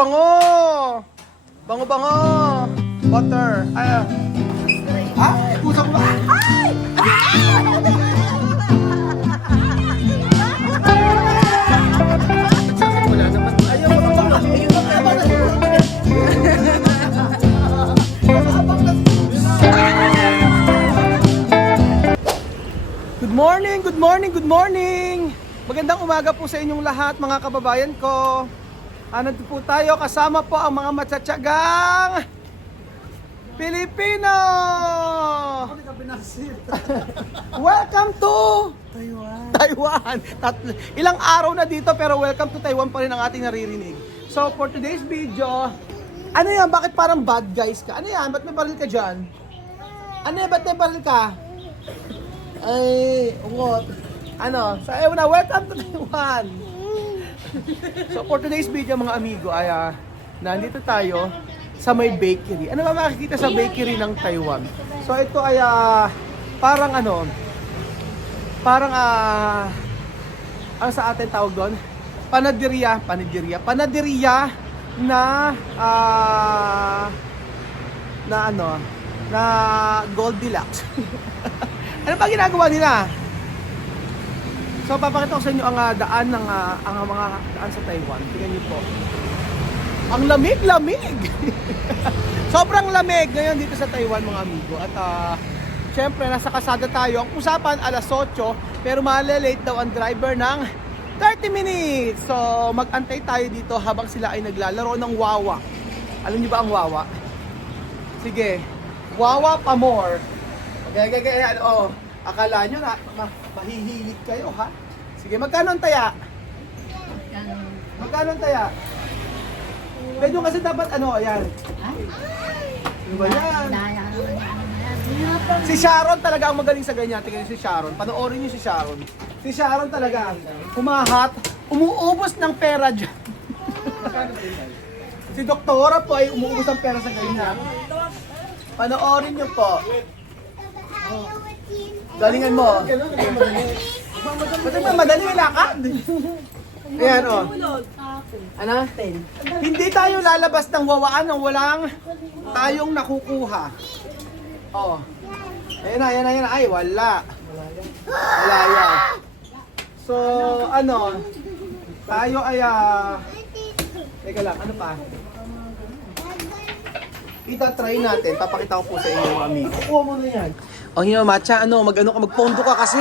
Bango! Bango-bango! Butter. Puso ko. Wala naman. Ayun, bango-bango. Ayun, Good morning, good morning, good morning! Magandang umaga po sa inyong lahat mga kababayan ko. Nandito po tayo kasama po ang mga matsatsagang Pilipino! Welcome to Taiwan! Ilang araw na dito pero welcome to Taiwan pa rin ang ating naririnig. So for today's video, ano yan? Bakit parang bad guys ka? Ano yan? Ba't may baril ka dyan? Ano yan? Ba't may baril ka? Ay, ungot. Ano? So, ayun na, welcome to Taiwan! So, for today's video, mga amigo, ay nandito tayo sa may bakery. Ano ba makikita sa bakery ng Taiwan? So, ito ay parang ano, parang ang sa atin tawag doon? Panaderia na na Goldilocks. Ano ba ginagawa nila? So papakita ko sa inyo ang daan ng ang mga daan sa Taiwan. Tingnan niyo po. Ang lamig-lamig. Sobrang lamig ngayon dito sa Taiwan mga amigo. At syempre nasa kalsada tayo. Ang usapan alas 8 pero malilate daw ang driver ng 30 minutes. So mag-antay tayo dito habang sila ay naglalaro ng wawa. Alam niyo ba ang wawa? Sige. Wawa pa more. Akala nyo na mahihilig kayo, ha? Sige, magkano ang taya? Magkano ang taya? Medyo kasi dapat ayan. Ano ba yan? Si Sharon talaga ang magaling sa ganyan. Tingnan niyo si Sharon. Panoorin niyo si Sharon. Si Sharon talaga, humahat, umuubos ng pera dyan. Si Doktora po ay umuubos ng pera sa ganyan. Panoorin niyo po. Galingan mo. Madali may lakad. Ayan o. Ano? Hindi tayo lalabas ng wawaan nang walang tayong nakukuha. Oh. Ayan. Ay, wala. Wala yan. So, tayo ay teka lang, ano pa? Ita-try natin. Papakita ko po sa inyo mga amigo. Kuha mo na yan. Oh, yun, Matcha, magpondo ka kasi.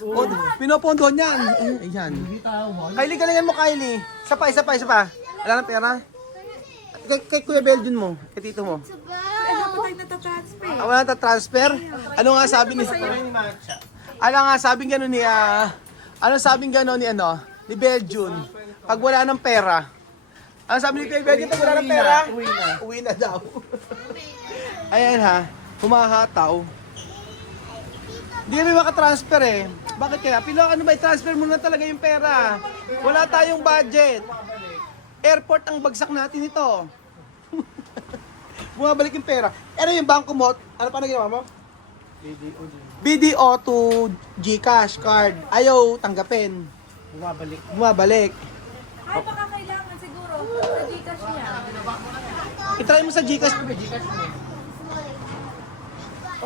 Oh, pinopondo niyan. Ayan. Kylie, galingan mo, Kylie. Isa pa. Wala na pera? Kay Kuya Belgian mo, kay tito mo. Wala na transfer? Ano nga sabi ni Matcha? Ano nga sabing gano'n ni Belgian? Pag wala ng pera. Ano sabi ni Kuya Belgian pag wala ng pera? Uwi na daw. Ayan ha, humahataw. Hindi may makatransfer eh. Bakit kaya? I-transfer mo na talaga yung pera. Wala tayong budget. Airport ang bagsak natin ito. Bumabalik yung pera. Ano yung bangko mo? Ano pa na ginawa mo? BDO to GCash card. Ayaw tanggapin. Bumabalik. Ay, baka kailangan siguro. Sa Gcash niya. I-try mo sa GCash.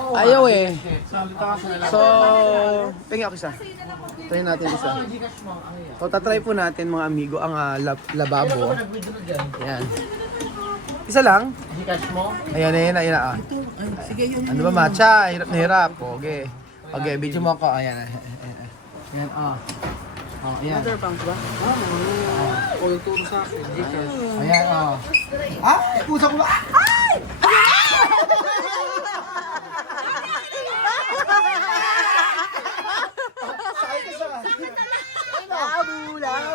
Ayaw eh. So, tingin ako isa. Try natin isa. So, tatry po natin mga amigo ang lababo. Ayan. Isa lang? Ayan. Ano ba, Matcha? Hirap na hirap. Okay, video mo ako. Ayan. Ayan, ayan. Mother bank ba? O yung turo sa akin, Gcash. Ayan, puso ko.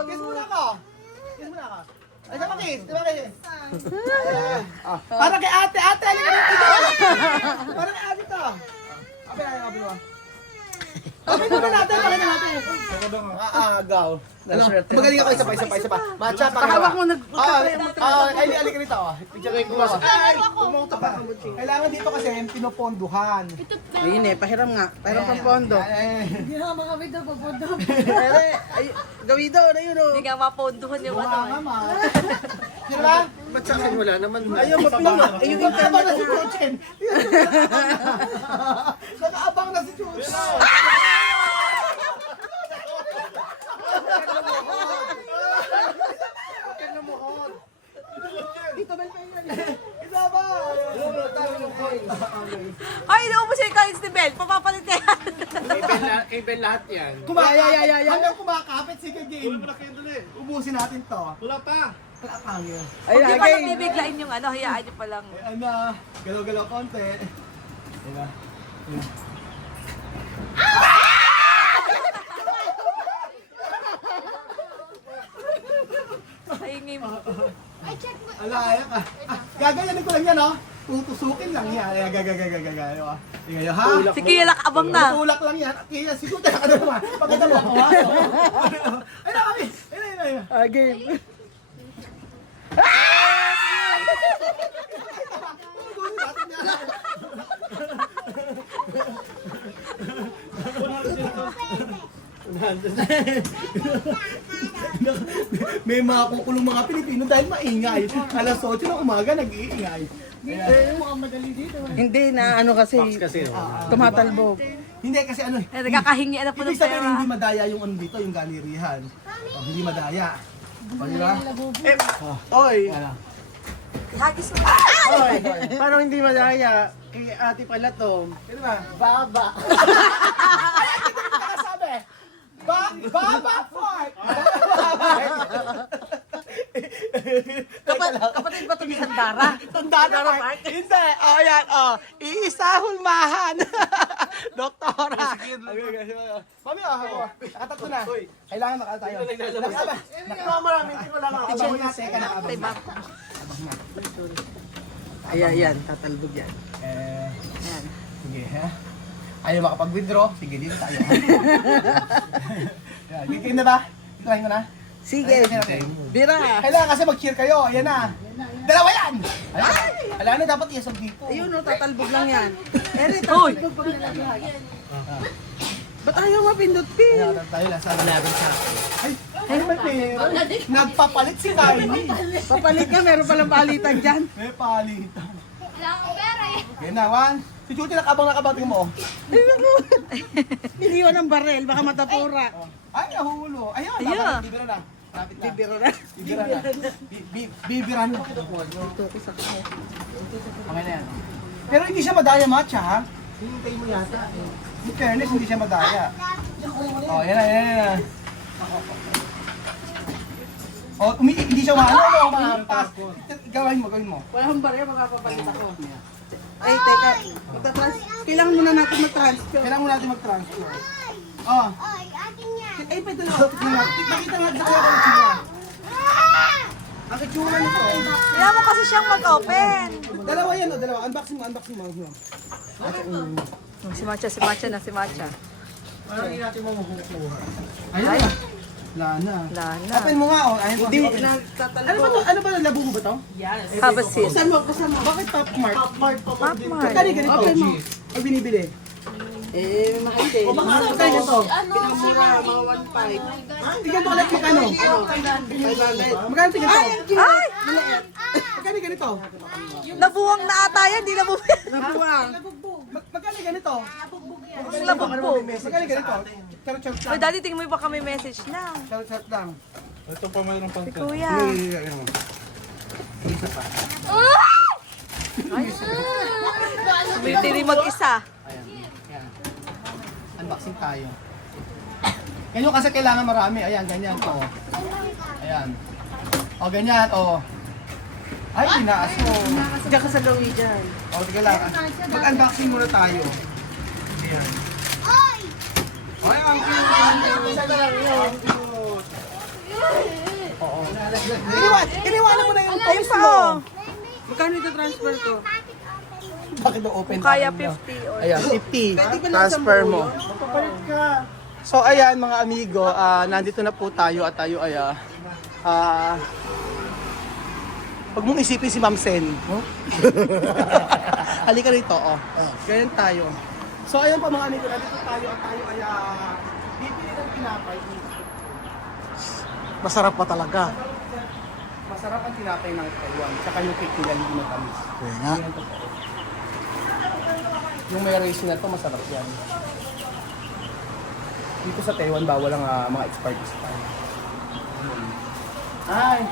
Kiss muna ako. Ay, sama kiss. Diba kiss? Para kay ate. Ate, halika dito. Para kay ate to. Abi mo. Pakita natin. Agaw. Magaling ako isa pa. Matcha pa. Hawak mo, nagpapatay mo. Ay, alika rito. Picture ko. Pumunta pa. Kailangan dito kasi pinoponduhan. Ayun eh, pahiram nga. Pahiram pang pondo. Hindi na makakabit na papondo. Ay, gawido na yun o. Hindi nga mapondohan yung ano. Sino ba? Ba't sa akin wala naman? Ayun, mapinulot. Yung internet na si Chuchen. Nakaabang na si Chuchen. Dito ba yung isa ba? Ay, inaubos yung coins ni Bel. Papapalit niya yan. Kay Ben lahat yan. Hanggang kumakapit, sige game. Wala kayo doon eh. Ubusin natin to. Wala pa. Wala pa yun. Huwag niyo palang bibiglain yung ano, hayaan niyo palang. Ano, galaw-galaw konti. Diba? Ayingin mo. Alaya ka. Gagayanin ko lang yan, oh. Tutusukin lang yan. Ay, gagagagagagayo, ah. Tingnan ha? Si Kia abang na. Tulak lang yan. Kaya siguro tayo ka naman. Pagkita mo, kawaso. Ay, na kami. Ay. Game. Ubusin natin yan. May mga kukulong mga Pilipino dahil maingay. Alas 8 ng umaga, nag-iingay. Hindi na ano kasi, tumatalbog. Hindi kasi ano eh. Nagkakahingi na po ng Ibig sabihin pera. hindi madaya yung ano dito, yung galerihan. Oh, hindi madaya. O, di ba? Oy, Ano? Hagis mo. oy, parang hindi madaya. Kay ate pala to. Ano ba? Baba. Sabi, Baba Fort! Kapatid ba ito ni Sandara? Tandaan Park? Hindi. Oh, yan. Oh. Iisa hulmahan. Doktora. Mami, ako. Nakatatlo na. Kailangan makala tayo. Marami. Hindi ko lang makabahon na. Teka, nakabahon na. Ayan, tatalbog yan. Sige, ha? Ayaw makapag-withdraw? Sige, dito tayo. Yan. Kikin na ba? Try ko na. Sige, bira. Kailangan kasi mag-cheer kayo. Ayan na. Dalawa yan! Alam na, dapat iasog dito. Ayun o, tatalbog lang yan. Eri, Hoy! tatalbog pag nalaglag. Ba't ayaw mapindot, Pin? Tayo lang, sana laban sa akin. Ay, may pera. Nagpapalit si Kylie. Papalit ka, meron palang palitan dyan. May palitan. Wala akong pera eh. Okay na, one. Si Chuti nakabang mo. Ay, naku. Iniwan ng barel, baka matapura. Ay, nahulo. Ayun, Ayun. dapat bibira na. Lapit na. Bibira na. Bibira na. Bibira na. Okay na yan. Pero hindi siya madaya matcha, ha? Hintay mo yata. In fairness, hindi siya madaya. Oh, yan na. Oh, hindi siya mahampas. Gawin mo. Wala akong barel, makapapalit ako. Ay, teka. Kailangan muna natin mag-transfer. Kailangan mo natin mag-transfer. Oh. Ay, pwede na. Nakita nga sa kaya ko siya. Ang kitsura nito. Kaya mo kasi siyang mag-open. Dalawa yan, oh, dalawa. Unboxing mo. Si Matcha na. Parang hindi natin makukuha. Ayun na. Wala na. Wala na. Open mo nga, oh. Ayun, Hindi, open. nagtatalbog. Ano ba to? Ano ba? Labo mo ba to? Have a seat. Saan mo? Bakit top mark? Popmark. Magkano ganito? Open mo. Ay, binibili. Eh, mahal din. Magkano ganito? Pinamura, mga 1.5. Tignan mo kalat magkano? 500. Magkano tignan to? Ay! Magkano ganito? Nabuwang na ata yan. Hindi nabuwang. Nabuwang. Magkano ganito? Nabugbog. Magkano ganito? Charot Uy, daddy, tingnan mo yung baka may message na. Charot lang. Ito pa mayroong pang Si Kuya. Bumili mag-isa. Unboxing tayo. Ganyan kasi kailangan marami. Ayan, ganyan. O. Ayan. O, ganyan. O. Ay, inaaso. Diyan ka sa Louie dyan. O, sige lang. Mag-unboxing muna tayo. Ayan. Ay, ang cute. Isa na lang yun. Oo. Iniwanan mo na yung Ayun toys pa, mo. oh. Magkano ito transfer ko? Bakit mo open Kaya tayo? 50 or... Ayan, 50. Pwede ba lang Transfer sa mo. Papalit ka. So ayan mga amigo, nandito na po tayo at tayo ay wag mong isipin si Ma'am Sen. Halika rito, oh. Ganyan tayo. So ayan pa mga amigo, nandito tayo at tayo ay bibili ng tinapay. Masarap pa talaga. masarap ang tinapay ng Taiwan. Tsaka yung cake nila hindi matamis. Kaya nga. Yan ang totoo. Yung may raisin na to, masarap yan. Dito sa Taiwan, bawal ang mga expired style. Ay!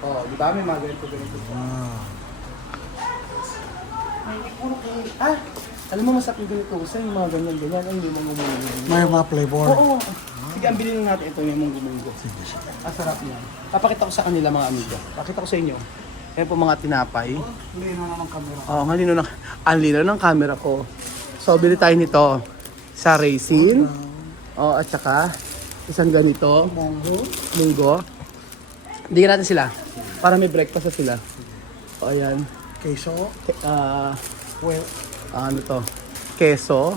Oh, di ba? May mga ganito. Ah. Ay, puro cake. Ah! Alam mo, masarap yung ganito. Sa yung mga ganyan. Ay, hindi mo gumulong. May mga flavor. Oo. Sige, ang bilhin natin ito yung mong gumulong. Sige, sige. Ang sarap yan. Papakita ko sa kanila mga amigo. Pakita ko sa inyo. Yan po mga tinapay. Hindi na ng camera. Oo, ang lino ng camera ko. So, bili tayo nito. Sa raisin. Oh, at saka isang ganito. Munggo. Bigyan natin sila. Para may breakfast na sila. O, ayan. Queso. Well, Ano to? Keso.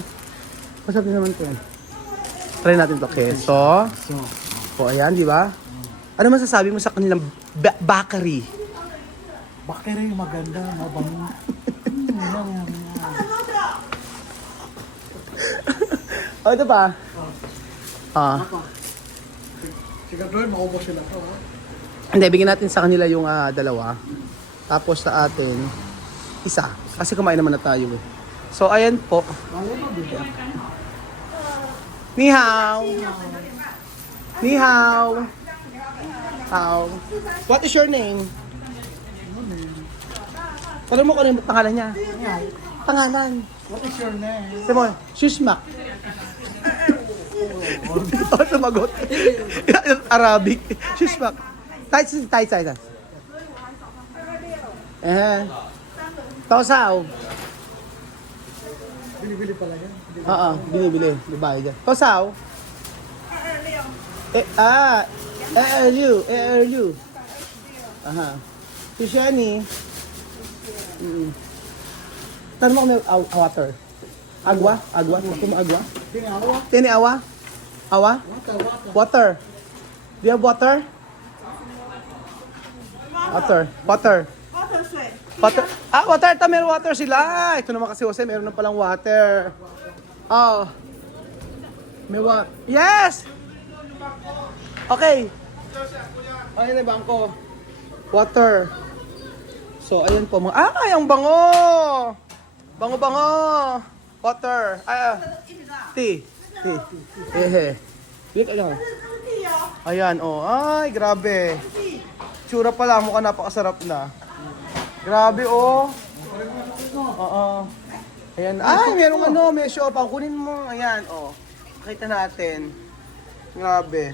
Masarap din naman ito yan. Try natin to. Keso. so. O, ayan, di ba? Ano masasabi mo sa kanilang bakery? Bakere yung maganda. Mabango. O, ito pa. Siguro maubos sila to. Ha? Hindi, bigyan natin sa kanila yung dalawa. Tapos sa atin, isa. Kasi kumain naman na tayo eh. So, ayan po. Ni hao. Ni hao. How? What is your name? Tanong mo kung ano yung pangalan niya. Pangalan. What is your name? Simon, Shishmak. Oh, sumagot. Arabic. Shishmak. Tay. Tausaw. Bili-bili pala yan. Oo, binibili. Babae dyan. Tausaw. Liu. Aha. Si Shani. Tanong mo kung may water. Agwa? Gusto mo agwa? Binawa. Tini awa? Awa? Water. Do you have water? Water. Water. Ito, meron water sila. Ito naman kasi Jose, meron na palang water. Oh. May water. Yes! Okay. Ayun na bangko. Water. So, ayan po mga... Ay, ang bango! Bango. Water. Tea. Dito lang. Ayan, oh. Ay, grabe. Tsura pa lang, mukhang napakasarap na. Grabe, oh. Oo. Ayan. Ay, merong may show pa. Kunin mo. Ayan, oh. Kita natin. Grabe.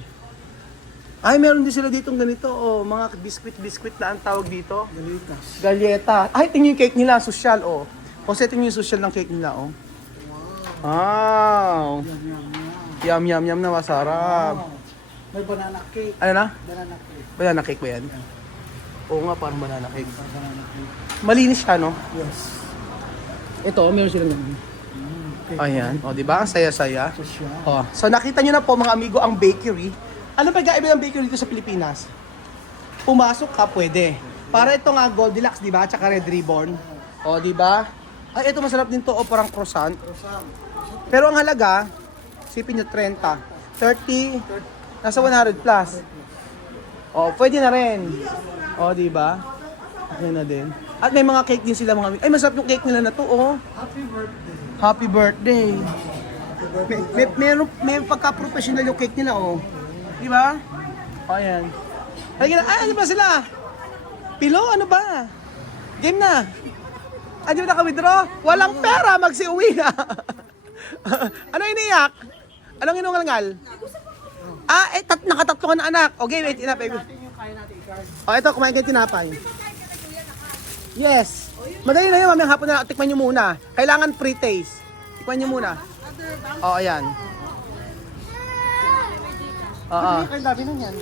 Ay, meron din sila ditong ganito, oh. Mga biskwit na ang tawag dito. Galyeta. Ay, tingnan yung cake nila, social, oh. Kasi tingnan yung social ng cake nila, oh. Wow. Yum na masarap. May banana cake. Ano na? Banana cake. Banana cake ba yan? Oo nga, parang banana cake. Banana cake. Malinis siya, no? Yes. Ito, meron silang ganun. Ayan, o, di ba? Ang saya-saya. Social. Oh, so nakita nyo na po mga amigo ang bakery. Ano pa gaiba ng bakery dito sa Pilipinas? Pumasok ka, pwede. Para ito nga Goldilocks, di ba? Tsaka Red Ribbon. O, di ba? Ay, ito masarap din to, o parang croissant. Pero ang halaga, sipin nyo 30. 30, nasa 100 plus. O, pwede na rin. O, di ba? Okay na din. At may mga cake din sila mga amigo. Ay, masarap yung cake nila na to, oh. Happy birthday. Happy birthday. May pagka-professional yung cake nila, oh. Di ba? O, ayan. Ay, ano ba sila? Pilo, ano ba? Game na. Di ba naka-withdraw? Walang pera, magsiuwi na. Ano iniyak? Anong inungal-ngal? Nakatatlo ka na anak. Okay, wait, enough, baby. O, ito, kumain kayo tinapay. Yes. Madali na yun, mamayang hapon na. Tikman nyo muna. Kailangan pre-taste. Tikman nyo muna. O, ayan. Oo. Ang dami nun yan.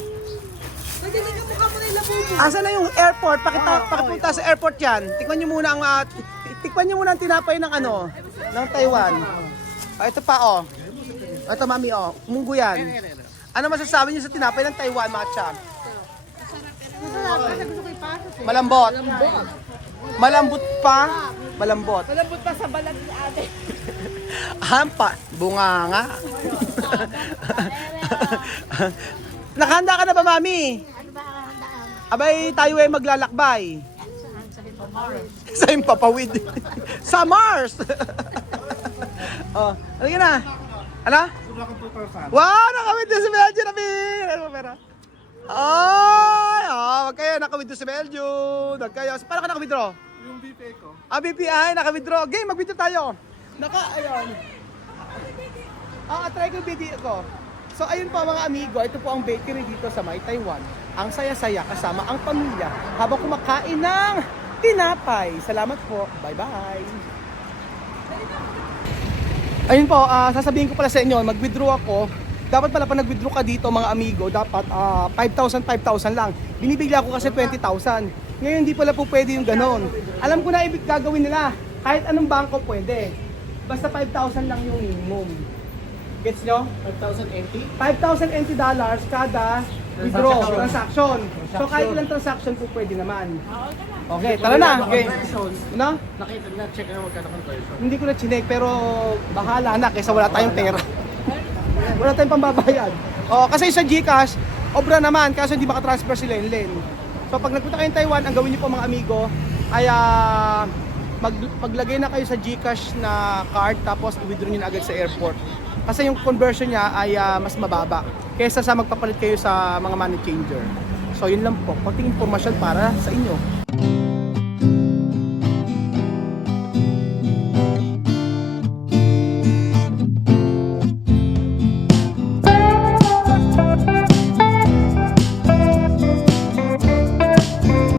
Asa na yung airport? Pakipunta sa airport yan. Tikman nyo muna ang tinapay ng ng Taiwan. Ito pa, oh. Ito, mami, oh. Munggo yan. Ano masasabi niyo sa tinapay ng Taiwan, matcha? Malambot. Malambot pa. Malambot pa sa balat ni ate. Hampa. Bunganga. Nakahanda ka na ba, mami? Abay, tayo ay maglalakbay. Sa Himpapawid. Sa Mars! Oh, halika na. Ano? Wow, nakawithdraw si Belgio na ano mo pera? Ay, wag kayo, nakawithdraw si Belgio. Wag kayo. Paano ka nakawithdraw? Yung BPA ko. BPI, nakawithdraw. Game, mag-withdraw tayo. Ayun. Try ko yung video ko. So ayun po mga amigo, ito po ang bakery dito sa May Taiwan. Ang saya-saya kasama ang pamilya habang kumakain ng tinapay. Salamat po. Bye-bye. Ayun po, sasabihin ko pala sa inyo, mag-withdraw ako. Dapat pala pa nag-withdraw ka dito mga amigo, dapat 5,000 lang. Binibigla ko kasi 20,000. Ngayon hindi pala po pwede yung ganon. Alam ko na ibig gagawin nila. Kahit anong bangko pwede. Basta 5,000 lang yung minimum. Gets nyo? 5,000 $5,000 kada withdraw, transaction. So kahit ilang transaction po pwede naman. Okay, tara na. Okay. Ano? Nakita na, check na magkano conversion. Hindi ko na chinek pero bahala na kaysa wala tayong pera. Wala tayong pambabayad. Kasi sa GCash, obra naman kasi hindi makatransfer si Lenlen. So pag nagpunta kayo ng Taiwan, ang gawin niyo po mga amigo ay maglagay na kayo sa GCash na card tapos i-withdraw niyo na agad sa airport. Kasi yung conversion niya ay mas mababa kaysa sa magpapalit kayo sa mga money changer. So yun lang po, konting impormasyon para sa inyo.